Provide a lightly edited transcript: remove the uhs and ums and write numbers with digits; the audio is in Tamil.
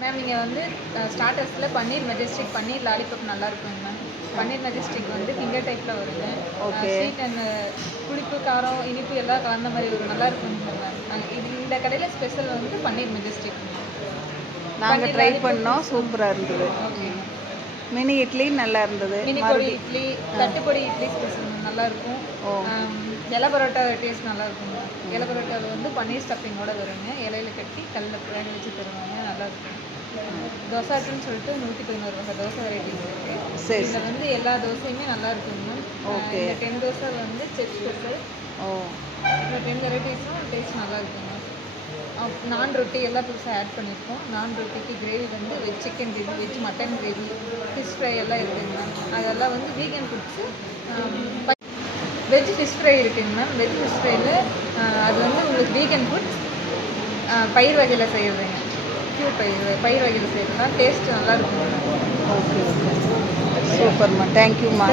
மேம் இங்கே வந்து ஸ்டார்டர்ஸில் பன்னீர் மெஜஸ்டிக் பன்னீர் லாலிபாப் நல்லா இருக்குங்க மேம். பன்னீர் மெஜஸ்டிக் வந்து ஃபிங்கர் டைப்பில் வருங்க. ஓகே. ஸ்வீட் அண்ட் புளிப்பு காரம் இனிப்பு எல்லாம் கலந்த மாதிரி ஒரு நல்லா இருக்குங்க மேம். இந்த கடையில் ஸ்பெஷல் வந்து பன்னீர் மெஜஸ்டிக். நாங்கள் ட்ரை பண்ணோம், சூப்பராக இருந்தது. ஓகே. மினி இட்லி நல்லா இருந்தது. மினி பொடி இட்லி, தட்டுப்பொடி இட்லி ஸ்பெஷல் நல்லா இருக்கும். இலை பரோட்டா டேஸ்ட் நல்லா இருக்குங்க. இலை பரோட்டாவில் வந்து பன்னீர் ஸ்டஃபிங்கோட வருங்க. இலையில கட்டி கல்லில் வேக வச்சு தருவாங்க, நல்லா இருக்கும். தோசாட்டுன்னு சொல்லிட்டு 111 வகை தோசை வெரைட்டிஸ் இருக்குது. சரி. இதில் வந்து எல்லா தோசையுமே நல்லா இருக்குங்க. ஓகே. இந்த 10 தோசை வந்து செஃப் ஸ்பெஷல். இந்த 10 வெரைட்டிஸும் டேஸ்ட் நல்லா இருக்குங்க. நான் ரொட்டி எல்லாம் புதுசாக ஆட் பண்ணியிருக்கோம். நான் ரொட்டிக்கு கிரேவி வந்து veg chicken gravy, veg mutton gravy, fish fry எல்லாம் இருக்குங்க மேம். அதெல்லாம் வந்து vegan foods. Veg fish fry இருக்குங்க மேம். வெஜ் ஃபிஷ் ஃப்ரையில் அது வந்து உங்களுக்கு வீகன் ஃபுட்ஸ் பயிர் வகையில் செய்கிறதுங்க. பியூர் பயிர் வகையில் செய்கிறதுனா டேஸ்ட்டு நல்லா இருக்குங்க. ஓகே ஓகே, சூப்பர்மா, தேங்க்யூம்மா.